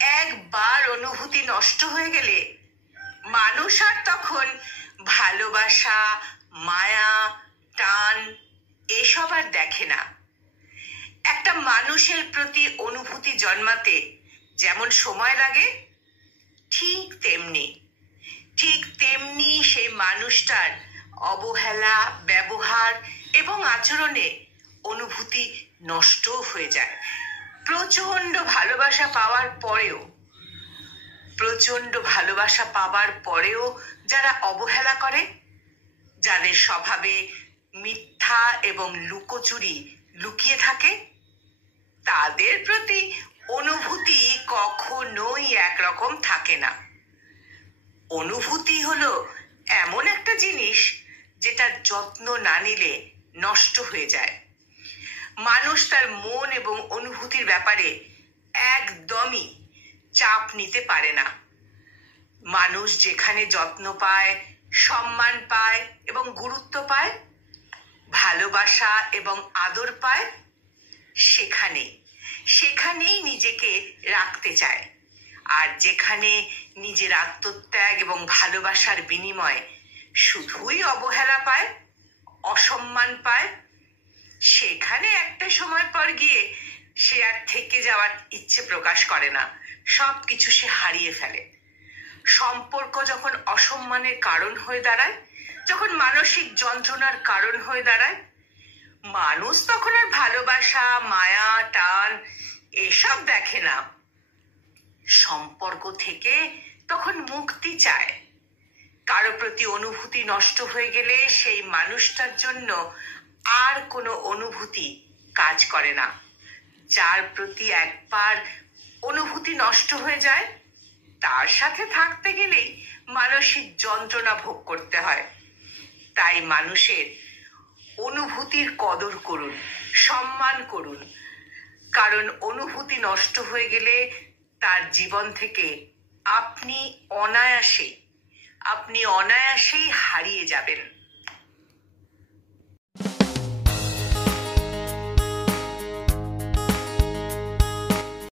একবার অনুভূতি নষ্ট হয়ে গেলে মানুষ আর তখন ভালোবাসা, মায়া, টান এসব আর দেখে না। একটা মানুষের প্রতি অনুভূতি জন্মাতে যেমন সময় লাগে, ঠিক তেমনি সেই মানুষটার অবহেলা, ব্যবহার এবং আচরণে অনুভূতি নষ্ট হয়ে যায়। প্রচন্ড ভালোবাসা পাওয়ার পরেও যারা অবহেলা করে, যাদের স্বভাবে মিথ্যা এবং লুকোচুরি লুকিয়ে থাকে, তাদের প্রতি অনুভূতি কখনোই একরকম থাকে না। অনুভূতি হলো এমন একটা জিনিস যেটার যত্ন না নিলে নষ্ট হয়ে যায়। মানুষ তার মন এবং অনুভূতির ব্যাপারে একদমই চাপ নিতে পারে না। মানুষ যেখানে যত্ন পায়, সম্মান পায় এবং গুরুত্ব পায়, ভালোবাসা এবং আদর পায়, সেখানেই নিজেকে রাখতে চায়। আর যেখানে নিজের আত্মত্যাগ এবং ভালোবাসার বিনিময়ে শুধুই অবহেলা পায়, অসম্মান পায়, সেখানে একটা সময় পর গিয়ে সে আর থেকে যাওয়ার ইচ্ছে প্রকাশ করে না, সবকিছু সে হারিয়ে ফেলে। সম্পর্ক যখন অসম্মানের কারণ হয়ে দাঁড়ায়, যখন মানসিক যন্ত্রণার কারণ হয়ে দাঁড়ায়, মানুষ তখন আর ভালোবাসা, মায়া, টান এসব দেখে না। সম্পর্ক থেকে তখন মুক্তি চায়। কারো প্রতি অনুভূতি নষ্ট হয়ে গেলে সেই মানুষটার জন্য আর কোনো অনুভূতি কাজ করে না। যার প্রতি একবার অনুভূতি নষ্ট হয়ে যায়, তার সাথে থাকতে গেলেই মানসিক যন্ত্রণা ভোগ করতে হয়। তাই মানুষের অনুভূতির কদর করুন, সম্মান করুন, কারণ অনুভূতি নষ্ট হয়ে গেলে তার জীবন থেকে আপনি অনায়াসেই হারিয়ে যাবেন।